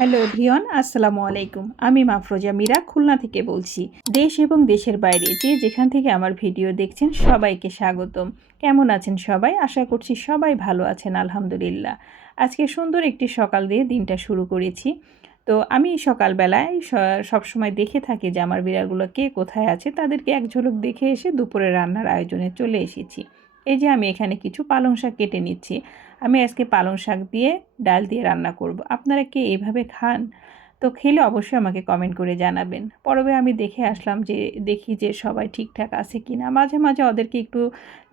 Hello everyone, আসসালামু আলাইকুম। আমি মাফরোজা মীরা খুলনা থেকে বলছি। দেশ এবং দেশের বাইরে যে যেখান থেকে আমার ভিডিও দেখছেন সবাইকে স্বাগতম। কেমন আছেন সবাই? আশা করছি সবাই ভালো আছেন আলহামদুলিল্লাহ। আজকে সুন্দর একটি সকাল দিয়ে দিনটা শুরু করেছি। তো আমি সকালবেলায় সবসময় দেখে থাকি যে আমার বিড়ালগুলো কে কোথায় আছে, তাদেরকে এক ঝলক দেখে এসে দুপুরে রান্নার আয়োজনে চলে এসেছি। এই যে আমি এখানে কিছু পালং শাক কেটে নিচ্ছি। আমি আজকে পালং শাক দিয়ে ডাল দিয়ে রান্না করব। আপনারা কি এইভাবে খান? তো খেলে অবশ্যই আমাকে কমেন্ট করে জানাবেন। পরবে আমি দেখি যে সবাই ঠিকঠাক আছে কিনা। মাঝে মাঝে ওদেরকে একটু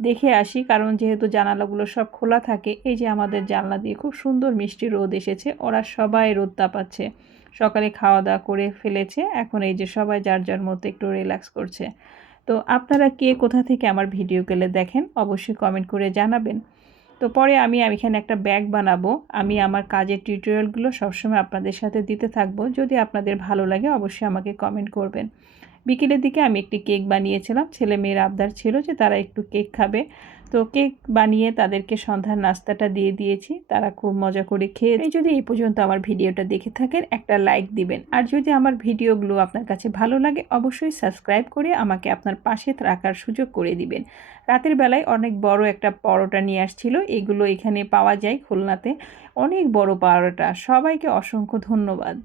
দেখে আসি, কারণ যেহেতু জানালাগুলো সব খোলা থাকে। এই যে আমাদের জানলা দিয়ে খুব সুন্দর মিষ্টি রোদ এসেছে, ওরা সবাই রোদ তাপাচ্ছে। সকালে খাওয়া দাওয়া করে ফেলেছে, এখন এই যে সবাই যার যার মতো একটু রিল্যাক্স করছে। তো আপনারা কে কোথা থেকে আমার ভিডিওগুলো দেখেন অবশ্যই কমেন্ট করে জানাবেন। তো পরে আমি এখানে একটা ব্যাগ বানাবো। আমি আমার কাজের টিউটোরিয়ালগুলো সবসময় আপনাদের সাথে দিতে থাকবো। যদি আপনাদের ভালো লাগে অবশ্যই আমাকে কমেন্ট করবেন। বিকেলের দিকে আমি একটি কেক বানিয়েছিলাম। ছেলেমেয়ের আবদার ছিল যে তারা একটু কেক খাবে। তো কেক বানিয়ে তাদেরকে সন্ধ্যার নাস্তাটা দিয়ে দিয়েছি। তারা খুব মজা করে খেয়ে। যদি এই পর্যন্ত আমার ভিডিওটা দেখে থাকেন একটা লাইক দিবেন। আর যদি আমার ভিডিওগুলো আপনার কাছে ভালো লাগে অবশ্যই সাবস্ক্রাইব করে আমাকে আপনার পাশে রাখার সুযোগ করে দিবেন। রাতের বেলায় অনেক বড় একটা পরোটা নিয়ে আসছিল। এগুলো এখানে পাওয়া যায় খুলনাতে। অনেক বড় পরোটা। সবাইকে অসংখ্য ধন্যবাদ।